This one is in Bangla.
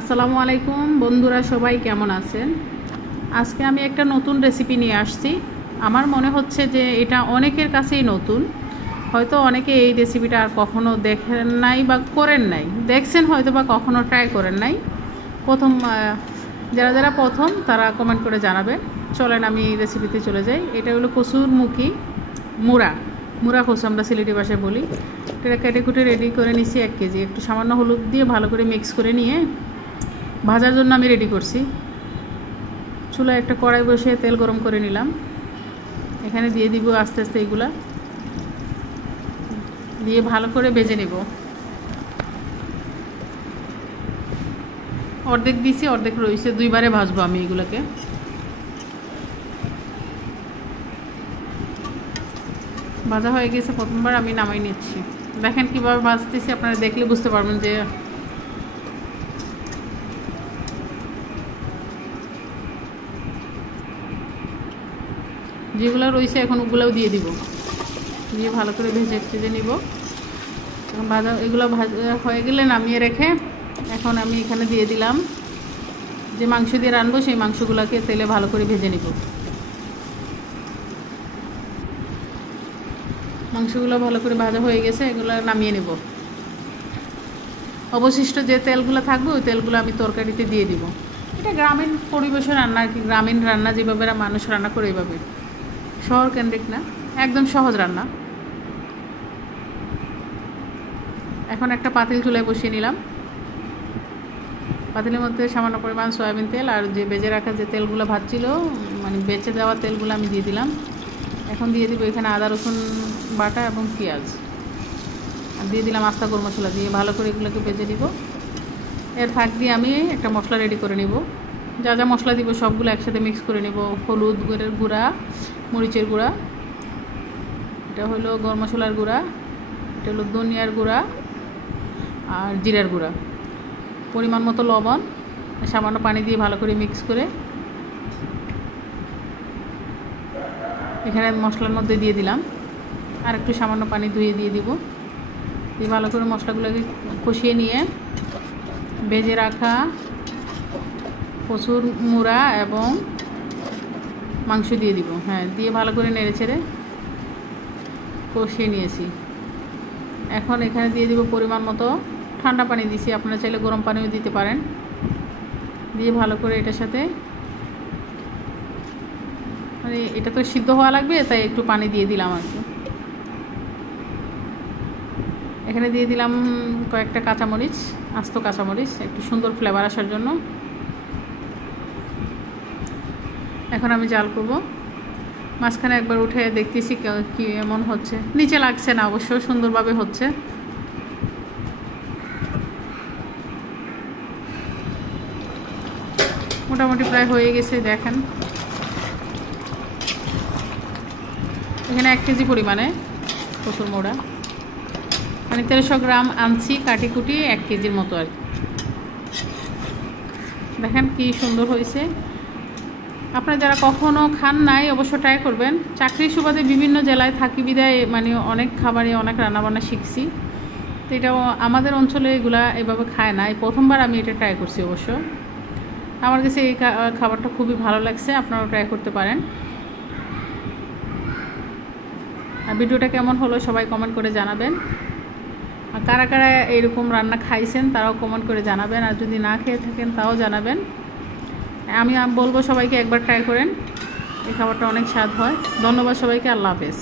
আসসালামু আলাইকুম বন্ধুরা, সবাই কেমন আছেন? আজকে আমি একটা নতুন রেসিপি নিয়ে আসছি। আমার মনে হচ্ছে যে এটা অনেকের কাছেই নতুন। হয়তো অনেকে এই রেসিপিটা আর কখনো দেখেন নাই বা করেন নাই, দেখছেন হয়তো বা কখনো ট্রাই করেন নাই। যারা যারা প্রথম তারা কমেন্ট করে জানাবেন। চলেন আমি রেসিপিতে চলে যাই। এটা হলো কচুর মুখী মুড়া কচু, আমরা সিলেটি ভাষায় বলি। এটা কেটে কুটে রেডি করে নিছি 1 কেজি। একটু সামান্য হলুদ দিয়ে ভালো করে মিক্স করে নিয়ে ভাজার জন্য আমি রেডি করছি। চুলায় একটা কড়াই বসিয়ে তেল গরম করে নিলাম। এখানে দিয়ে দিব আস্তে আস্তে এগুলা দিয়ে ভালো করে ভেজে নেব। অর্ধেক দিছি, অর্ধেক রয়েছে, 2 বারে ভাজবো আমি এগুলোকে। ভাজা হয়ে গেছে, প্রথমবার আমি নামাই নিচ্ছি। দেখেন কীভাবে ভাজতেছি, আপনারা দেখলে বুঝতে পারবেন যে যেগুলো রয়েছে এখন ওগুলোও দিয়ে দিব, দিয়ে ভালো করে ভেজে নিব। এখন এগুলো ভাজা হয়ে গেলে নামিয়ে রেখে এখন আমি এখানে দিয়ে দিলাম যে মাংস দিয়ে রানবো, সেই মাংসগুলোকে তেলে ভালো করে ভেজে নিব। মাংসগুলো ভালো করে ভাজা হয়ে গেছে, এগুলো নামিয়ে নেব। অবশিষ্ট যে তেলগুলো থাকবে ওই তেলগুলো আমি তরকারিতে দিয়ে দিব। এটা গ্রামীণ পরিবেশে রান্না আর কি, গ্রামীণ রান্না যেভাবে মানুষ রান্না করে এইভাবে, শহর কেন্দ্রিক না, একদম সহজ রান্না। এখন একটা পাতিল চুলায় বসিয়ে নিলাম। পাতিলের মধ্যে সামান্য পরিমাণ সয়াবিন তেল আর যে বেজে রাখা যে তেলগুলো ভাজছিল, মানে বেঁচে দেওয়া তেলগুলো আমি দিয়ে দিলাম। এখন দিয়ে দিব এখানে আদা রসুন বাটা এবং পেঁয়াজ, আর দিয়ে দিলাম আস্তা গরম মশলা, দিয়ে ভালো করে এগুলোকে ভেজে দিব। এর ফাঁক দিয়ে আমি একটা মশলা রেডি করে নিব। যা যা মশলা দিব সবগুলো একসাথে মিক্স করে নেব। হলুদ গুঁড়া, মরিচের গুঁড়া, এটা হলো গরম মশলার গুঁড়া, এটা হলো ধনিয়ার গুঁড়া আর জিরার গুঁড়া, পরিমাণ মতো লবণ, সামান্য পানি দিয়ে ভালো করে মিক্স করে এখানে মশলার মধ্যে দিয়ে দিলাম। আর একটু সামান্য পানি ধুয়ে দিয়ে দিব। দিয়ে ভালো করে মশলাগুলোকে কষিয়ে নিয়ে ভেজে রাখা কচুর মুড়া এবং মাংস দিয়ে দিব। দিয়ে ভালো করে নেড়ে ছেড়ে কষিয়ে নিয়েছি। এখন এখানে দিয়ে দিব পরিমাণ মতো ঠান্ডা পানি দিছি, আপনারা চাইলে গরম পানিও দিতে পারেন। দিয়ে ভালো করে এটার সাথে, মানে এটা তো সিদ্ধ হওয়া লাগবে, তাই একটু পানি দিয়ে দিলাম আর কি। এখানে দিয়ে দিলাম কয়েকটা কাঁচামরিচ, আস্ত কাঁচামরিচ, একটু সুন্দর ফ্লেভার আসার জন্য। এখন আমি জাল করব। মাঝখানে একবার উঠে দেখতেছি কি এমন হচ্ছে, নিচে লাগছে না, অবশ্য সুন্দরভাবে হচ্ছে। মোটামুটি প্রায় হয়ে গেছে, দেখেন। এখানে 1 কেজি পরিমাণে কচুর মোড়া, মানে 1300 গ্রাম আনছি কাটি কুটি, 1 কেজির মতো আর কি। দেখেন কি সুন্দর হয়েছে। আপনারা যারা কখনো খান নাই অবশ্য ট্রাই করবেন। চাকরির সুবাদে বিভিন্ন জেলায় থাকি বিদায় মানে অনেক খাবারে অনেক রান্নাবান্না শিখছি, তো এটাও আমাদের অঞ্চলে এগুলা এভাবে খায় না। এই প্রথমবার আমি এটা ট্রাই করছি। অবশ্য আমার কাছে এই খাবারটা খুবই ভালো লাগছে, আপনারাও ট্রাই করতে পারেন। আর ভিডিওটা কেমন হলো সবাই কমেন্ট করে জানাবেন। আর কারা কারা এরকম রান্না খাইছেন তারাও কমেন্ট করে জানাবেন, আর যদি না খেয়ে থাকেন তাও জানাবেন। আমি বলবো সবাইকে একবার ট্রাই করেন, এই খাবারটা অনেক স্বাদ হয়। ধন্যবাদ সবাইকে, আল্লাহ হাফেজ।